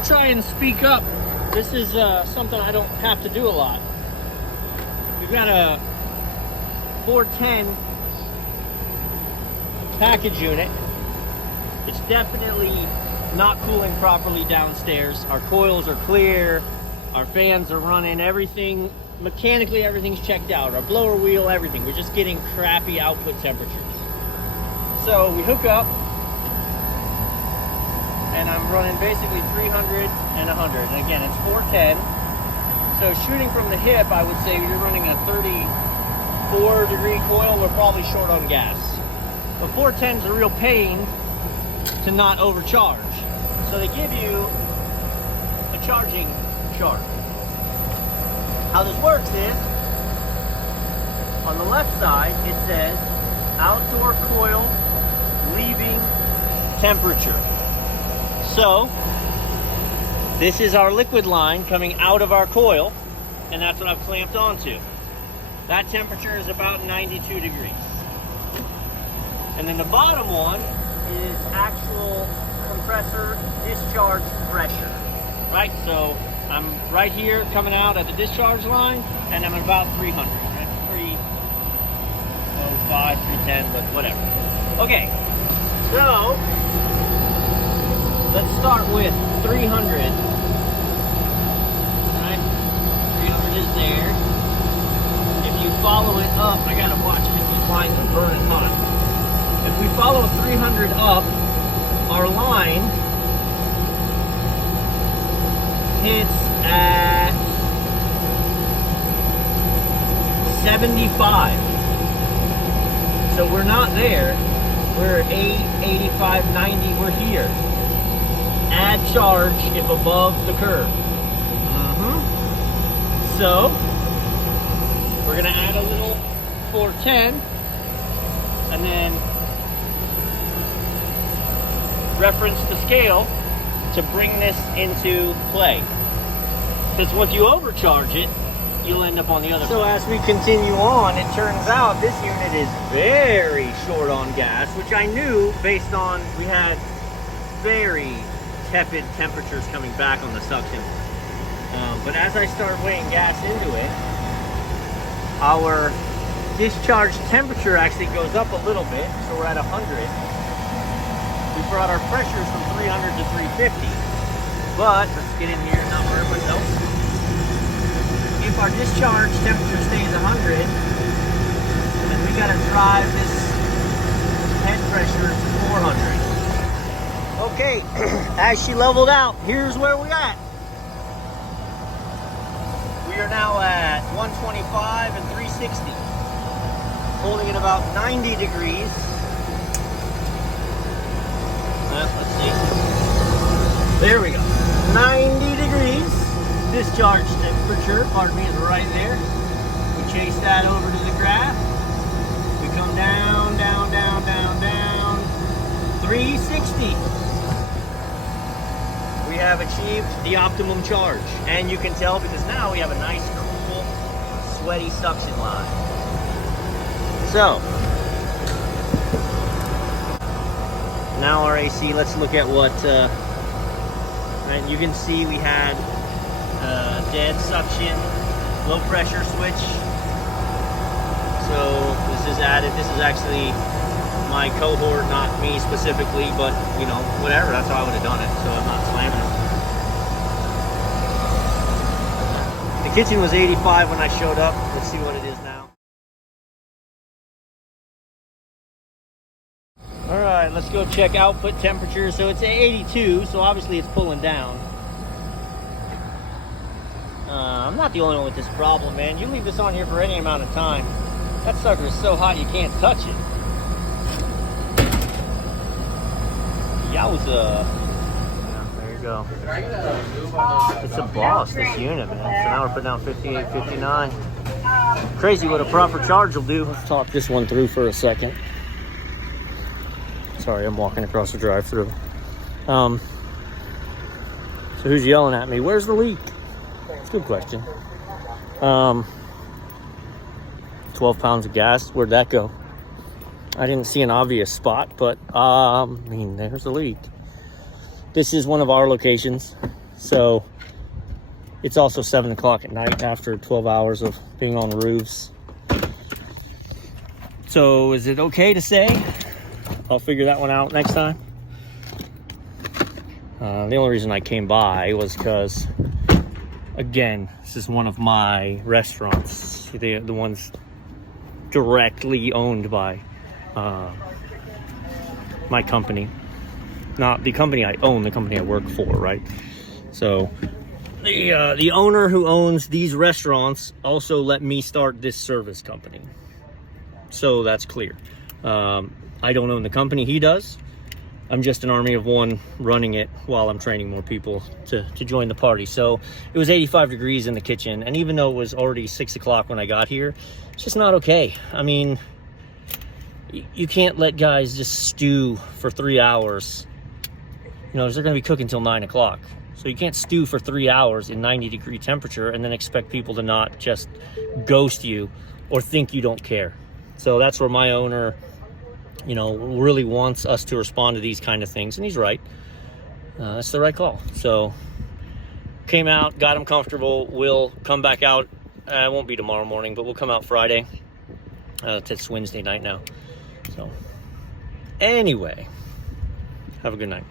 to try and speak up. This is something I don't have to do a lot. We've got a 410 package unit. It's definitely not cooling properly downstairs. Our coils are clear, our fans are running, everything, mechanically everything's checked out. Our blower wheel, everything. We're just getting crappy output temperatures. So we hook up, and I'm running basically 300 and 100. And again, it's 410. So shooting from the hip, I would say you're running a 34 degree coil. We're probably short on gas. But 410 is a real pain to not overcharge. So they give you a charging chart. How this works is, on the left side, it says outdoor coil leaving temperature. So this is our liquid line coming out of our coil, and that's what I've clamped onto. That temperature is about 92 degrees. And then the bottom one is actual compressor discharge pressure, right? So I'm right here coming out at the discharge line, and I'm at about 300. That's 305, 310, but whatever. Okay, so let's start with 300. Right? 300 is there. If you follow it up, I gotta watch it if these lines are burning hot. If we follow 300 up, our line hits at 75. So we're not there. We're 8, 85, 90, we're here. Add charge if above the curve. So we're gonna add a little 410 and then reference the scale to bring this into play. Because once you overcharge it, you'll end up on the other side. So as we continue on, it turns out this unit is very short on gas, which I knew based on we had very tepid temperatures coming back on the suction. But as I start weighing gas into it, our discharge temperature actually goes up a little bit, so we're at 100. We brought our pressures from 300 to 350. But let's get in here, not hurt myself. If our discharge temperature stays 100, then we gotta drive this head pressure to 400. Okay, as she leveled out, here's where we're at. We are now at 125 and 360. Holding at about 90 degrees. Let's see. There we go. 90 degrees. Discharge temperature, pardon me, is right there. We chase that over to the graph. We come down, down, down, down, down. 360. We have achieved the optimum charge. And you can tell because now we have a nice, cool, sweaty suction line. So, now our AC, let's look at what, right, you can see we had dead suction, low pressure switch. So this is added, this is actually my cohort, not me specifically, but you know, whatever, that's how I would have done it, so I'm not slamming it. The kitchen was 85 when I showed up. Let's see what it is now. All right, let's go check output temperature. So it's 82, so obviously it's pulling down. I'm not the only one with this problem, man. You leave this on here for any amount of time, that sucker is so hot you can't touch it. Yowza. Yeah, there you go. It's a boss, this unit, man. So now we're putting down 58, 59. Crazy what a proper charge will do. Let's talk this one through for a second. Sorry, I'm walking across the drive-thru. So who's yelling at me? Where's the leak? It's a good question. 12 pounds of gas. Where'd that go? I didn't see an obvious spot, but I mean, there's the leak. This is one of our locations. So it's also 7 o'clock at night after 12 hours of being on roofs. So is it okay to say? I'll figure that one out next time. The only reason I came by was because, again, this is one of my restaurants, the ones directly owned by my company. Not the company I own, the company I work for, right? So the owner who owns these restaurants also let me start this service company. So that's clear. I don't own the company, he does. I'm just an army of one running it while I'm training more people to join the party. So it was 85 degrees in the kitchen, and even though it was already 6 o'clock when I got here, it's just not okay. I mean, you can't let guys just stew for 3 hours. You know, they're gonna be cooking till 9 o'clock. So you can't stew for 3 hours in 90-degree temperature and then expect people to not just ghost you or think you don't care. So that's where my owner, you know, really wants us to respond to these kind of things, and he's right. That's the right call. So came out, got him comfortable. We'll come back out. It won't be tomorrow morning, but we'll come out Friday. It's Wednesday night now. So anyway, have a good night.